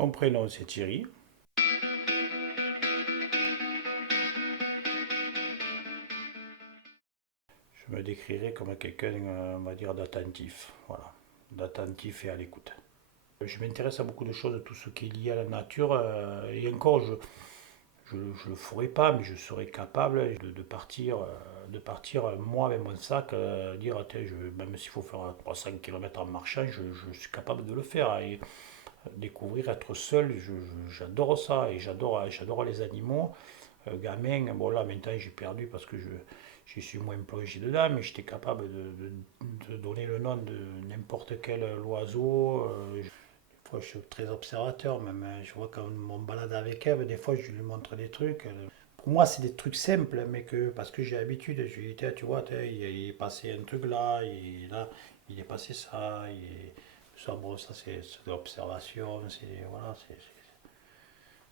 Mon prénom c'est Thierry. Je me décrirais comme quelqu'un, on va dire, d'attentif. Voilà, d'attentif et à l'écoute. Je m'intéresse à beaucoup de choses, tout ce qui est lié à la nature. Et encore, je le ferai pas, mais je serais capable de partir moi avec mon sac, dire, tiens, même s'il faut faire 300 km en marchant, je suis capable de le faire. Et découvrir, être seul, j'adore ça. Et j'adore les animaux. Gamin, bon là maintenant j'ai perdu parce que je suis moins plongé dedans, mais j'étais capable de donner le nom de n'importe quel oiseau. Des fois je suis très observateur, même je vois quand on balade avec Eve, des fois je lui montre des trucs. Pour moi c'est des trucs simples, mais parce que j'ai l'habitude, je lui dis, tiens, tu vois, tiens, il est passé un truc là, et là, il est passé ça, ça, bon, ça c'est de l'observation, voilà,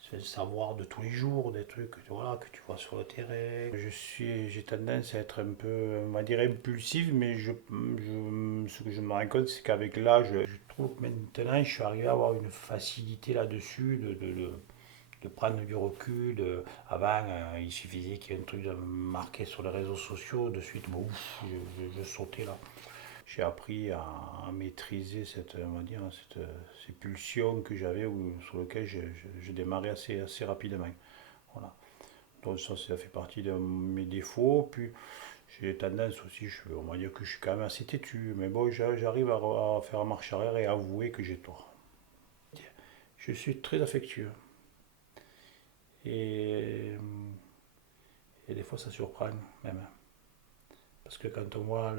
c'est le savoir de tous les jours, des trucs voilà, que tu vois sur le terrain. J'ai tendance à être un peu, on va dire, impulsif, mais ce que je me rends compte, c'est qu'avavec l'âge, je trouve que maintenant, je suis arrivé à avoir une facilité là-dessus, de prendre du recul. Avant, il suffisait qu'il y ait un truc marqué sur les réseaux sociaux, de suite, bon, ouf, je sautais là. J'ai appris à maîtriser on va dire, ces pulsions que j'avais sur lesquelles je démarrais assez rapidement. Voilà. Donc ça fait partie de mes défauts. Puis j'ai tendance aussi, on va dire que je suis quand même assez têtu, mais bon, j'arrive à faire marche arrière et à avouer que j'ai tort. Je suis très affectueux. Et, et des fois ça surprend même. Parce que quand on voit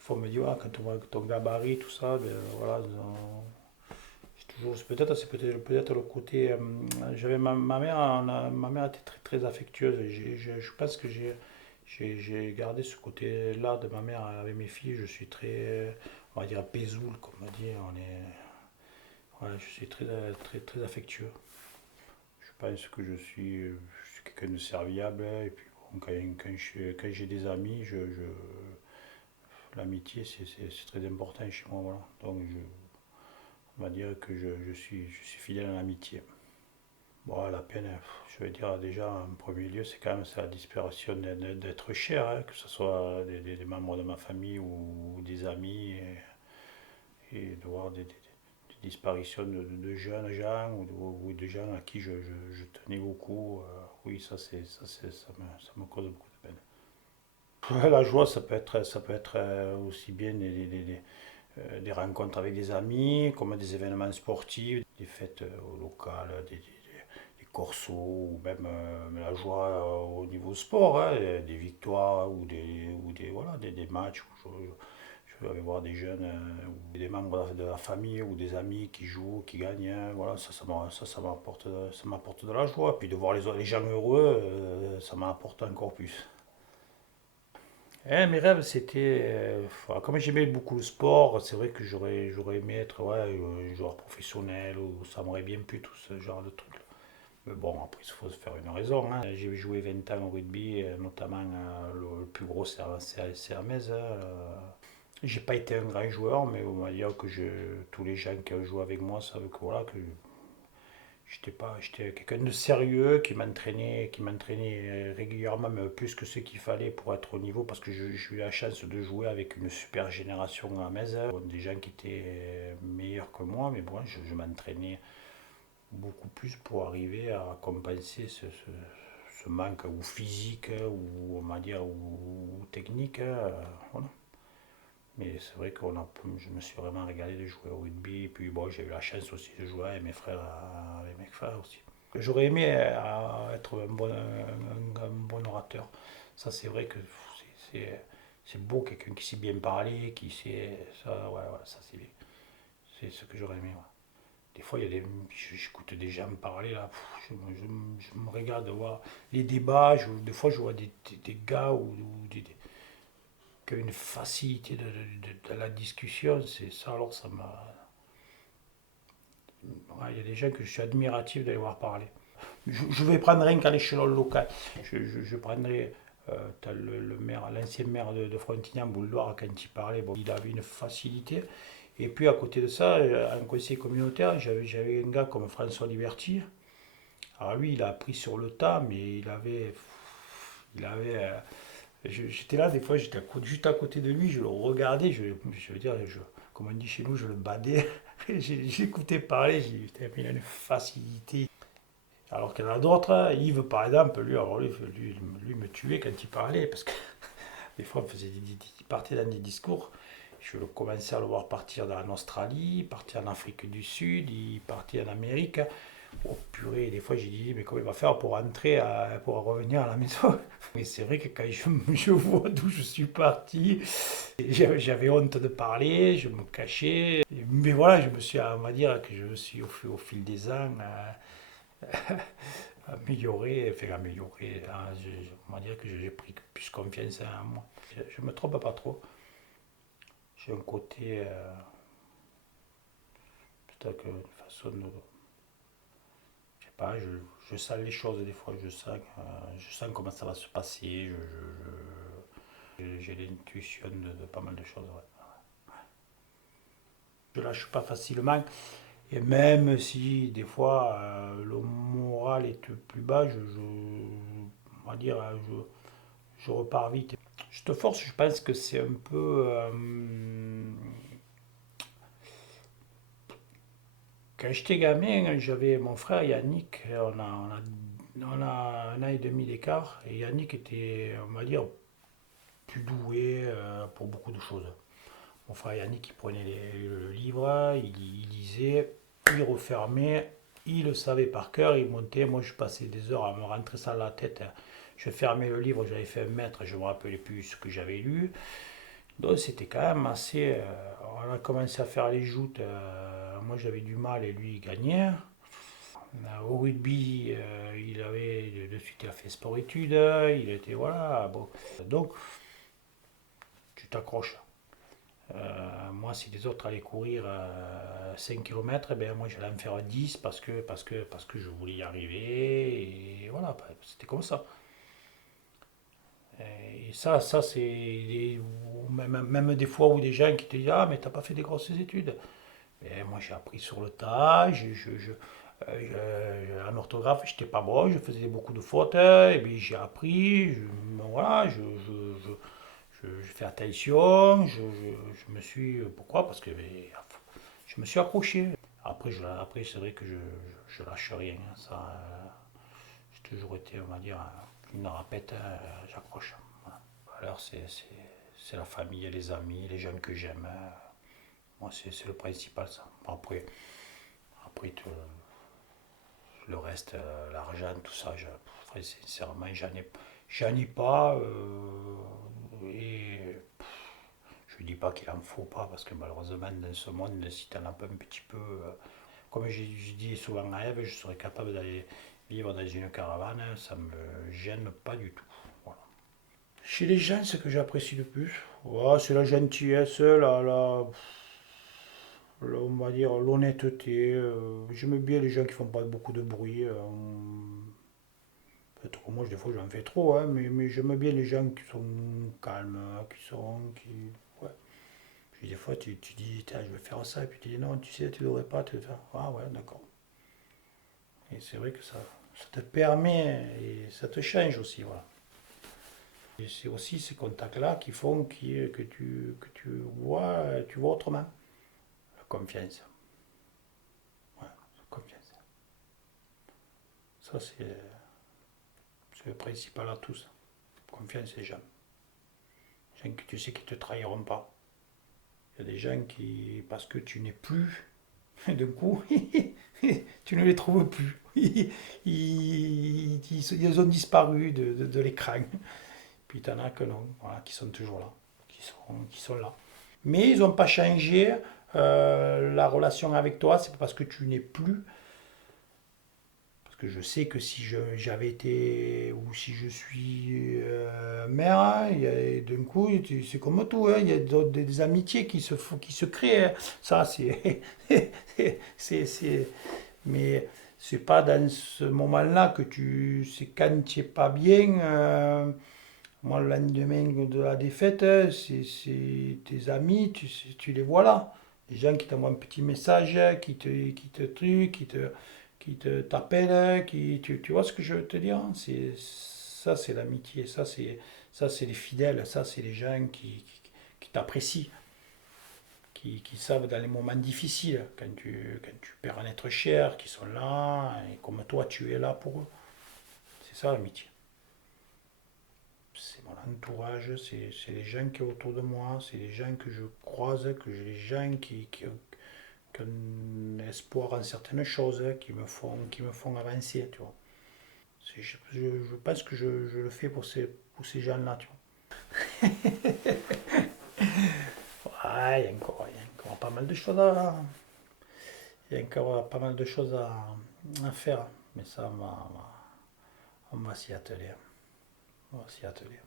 faut me dire, ah, quand on voit ton gabarit, tout ça, ben, voilà, c'est peut-être le côté. J'avais ma mère, ma mère était très très affectueuse. Je pense que j'ai gardé ce côté-là de ma mère avec mes filles. Je suis très, on va dire, pézoul, comme on dit. Ouais, je suis très très très affectueux. Je pense que je suis quelqu'un de serviable. Et puis bon, quand j'ai des amis, l'amitié c'est très important chez moi. Voilà. Donc on va dire que je suis fidèle à l'amitié. Bon, la peine, je veux dire, déjà, en premier lieu, c'est quand même la disparition d'être cher, hein, que ce soit des membres de ma famille ou des amis, et de voir des disparitions de jeunes gens ou de gens à qui je tenais beaucoup. Oui, ça me cause beaucoup de peine. Ouais, la joie, ça peut être aussi bien des rencontres avec des amis, comme des événements sportifs, des fêtes locales, des corsos, ou même la joie au niveau sport, hein, des victoires voilà, des matchs où je vais aller voir des jeunes ou des membres de la famille ou des amis qui jouent, qui gagnent. Hein, voilà, ça m'apporte de la joie. Puis de voir les gens heureux, ça m'apporte encore plus. Mes rêves, c'était. Comme j'aimais beaucoup le sport, c'est vrai que j'aurais aimé être, ouais, un joueur professionnel, ou ça m'aurait bien plu tout ce genre de trucs. Mais bon, après, il faut se faire une raison. Hein. J'ai joué 20 ans au rugby, notamment le plus gros, c'est Hermès. Hein. J'ai pas été un grand joueur, mais on va dire que tous les gens qui ont joué avec moi savent que voilà, que j'étais quelqu'un de sérieux qui m'entraînait régulièrement, mais plus que ce qu'il fallait pour être au niveau, parce que j'ai eu la chance de jouer avec une super génération à Metz, hein. Bon, des gens qui étaient meilleurs que moi, mais bon, je m'entraînais beaucoup plus pour arriver à compenser ce manque ou physique, hein, ou on va dire ou technique, hein, voilà. Mais c'est vrai je me suis vraiment régalé de jouer au rugby. Et puis bon, j'ai eu la chance aussi de jouer avec mes frères aussi. J'aurais aimé être un bon orateur. Ça, c'est vrai que c'est beau, quelqu'un qui sait bien parler, qui sait. Ça, ouais, ouais, ça, c'est ce que j'aurais aimé. Ouais. Des fois, j'écoute des gens me parler là, je me regarde de voir les débats. Des fois, je vois des gars ou qui ont une facilité de la discussion. C'est ça, alors ça m'a. Ouais, il y a des gens que je suis admiratif d'aller voir parler. Je vais prendre rien qu'à l'échelon local. Je prendrai t'as le maire, l'ancien maire de Frontignan, Bouloir, quand il parlait, bon, il avait une facilité. Et puis à côté de ça, en conseil communautaire, j'avais un gars comme François Liberty. Alors lui, il a appris sur le tas, mais j'étais là, des fois, juste à côté de lui, je le regardais, je veux dire, comme on dit chez nous, je le badais. J'écoutais parler, j'ai dit, putain, mais il a une facilité. Alors qu'il y en a d'autres, hein. Yves par exemple, lui, alors lui me tuait quand il parlait, parce que des fois, il partait dans des discours. Je le commençais à le voir partir en Australie, partir en Afrique du Sud, il partait en Amérique. Oh purée, des fois j'ai dit, mais comment il va faire pour rentrer, pour revenir à la maison? Mais c'est vrai que quand je vois d'où je suis parti, j'avais honte de parler, je me cachais. Mais voilà, on va dire que je me suis au fil des ans amélioré. Hein, on va dire que j'ai pris plus confiance en moi. Je me trompe pas trop. J'ai un côté, peut-être que de façon, je sais pas, je sens les choses des fois, je sens comment ça va se passer, j'ai l'intuition de pas mal de choses. Ouais. Je lâche pas facilement, et même si des fois le moral est plus bas, on va dire, je repars vite. Je te force, je pense que c'est un peu. Quand j'étais gamin, j'avais mon frère Yannick, on a un an et demi d'écart, et Yannick était, on va dire, plus doué pour beaucoup de choses. Mon frère Yannick, il prenait le livre, il lisait, il refermait, il le savait par cœur, il montait. Moi, je passais des heures à me rentrer ça dans la tête. Je fermais le livre, j'avais fait un mètre, je ne me rappelais plus ce que j'avais lu. Donc, c'était quand même assez. On a commencé à faire les joutes. Moi, j'avais du mal et lui, il gagnait. Au rugby, de suite, il a fait sport-études, il était, voilà, bon. Donc, tu t'accroches. Moi, si les autres allaient courir 5 km, eh ben, moi j'allais en faire 10 parce que je voulais y arriver. Et voilà, c'était comme ça. Et ça c'est même des fois où des gens qui te disent, ah, mais t'as pas fait des grosses études. Et moi, j'ai appris sur le tas. En orthographe, j'étais pas bon, je faisais beaucoup de fautes. Et puis j'ai appris. Voilà, je fais attention, je me suis. Pourquoi? Parce que je me suis accroché. Après c'est vrai que je lâche rien, hein. Ça, j'ai toujours été, on va dire, une rapette, j'accroche. Voilà. Alors c'est la famille, les amis, les gens que j'aime, hein. Moi, c'est le principal, ça. Après le reste, l'argent, tout ça, sincèrement, j'en ai pas. Et je dis pas qu'il en faut pas, parce que malheureusement, dans ce monde, si tu en as pas un petit peu. Comme j'ai dit souvent à Ève, je serais capable d'aller vivre dans une caravane, ça me gêne pas du tout. Voilà. Chez les gens, ce que j'apprécie le plus, ouais, c'est la gentillesse, on va dire l'honnêteté. J'aime bien les gens qui font pas beaucoup de bruit. Peut-être que moi, des fois, j'en fais trop, hein, mais j'aime bien les gens qui sont calmes, ouais. Puis des fois, tu dis, tiens, je vais faire ça, et puis tu dis, non, tu sais, tu devrais pas te faire. Ah ouais, d'accord. Et c'est vrai que ça te permet, et ça te change aussi, voilà. Et c'est aussi ces contacts-là qui font que tu vois autrement. La confiance. Ouais, la confiance. Ça, c'est le principal à tous. Confiance les gens. Les gens que tu sais qu'ils ne te trahiront pas. Il y a des gens qui, parce que tu n'es plus, d'un coup, tu ne les trouves plus. Ils ont disparu de l'écran. Puis tu en as que non, voilà, qui sont toujours là, qui sont là. Mais ils n'ont pas changé la relation avec toi, c'est pas parce que tu n'es plus. Parce que je sais que si j'avais été, ou si je suis mère, hein, d'un coup, c'est comme tout, hein, il y a des amitiés qui se créent, hein. Ça, mais c'est pas dans ce moment-là c'est quand tu es pas bien. Moi, le lendemain de la défaite, c'est tes amis, tu les vois là. Les gens qui t'envoient un petit message, qui te t'appellent, tu vois ce que je veux te dire? Ça, c'est l'amitié, ça, c'est les fidèles, ça, c'est les gens qui t'apprécient, qui savent dans les moments difficiles, quand tu perds un être cher, qui sont là, et comme toi, tu es là pour eux. C'est ça l'amitié. C'est mon entourage, c'est les gens qui sont autour de moi, c'est les gens que je croise, les gens qui ont un espoir en certaines choses, qui me font avancer, tu vois. Je pense que je le fais pour ces gens-là, tu vois. Ouais, il y a encore pas mal de choses il y a encore pas mal de choses à faire, mais ça, on va s'y atteler. On va s'y atteler.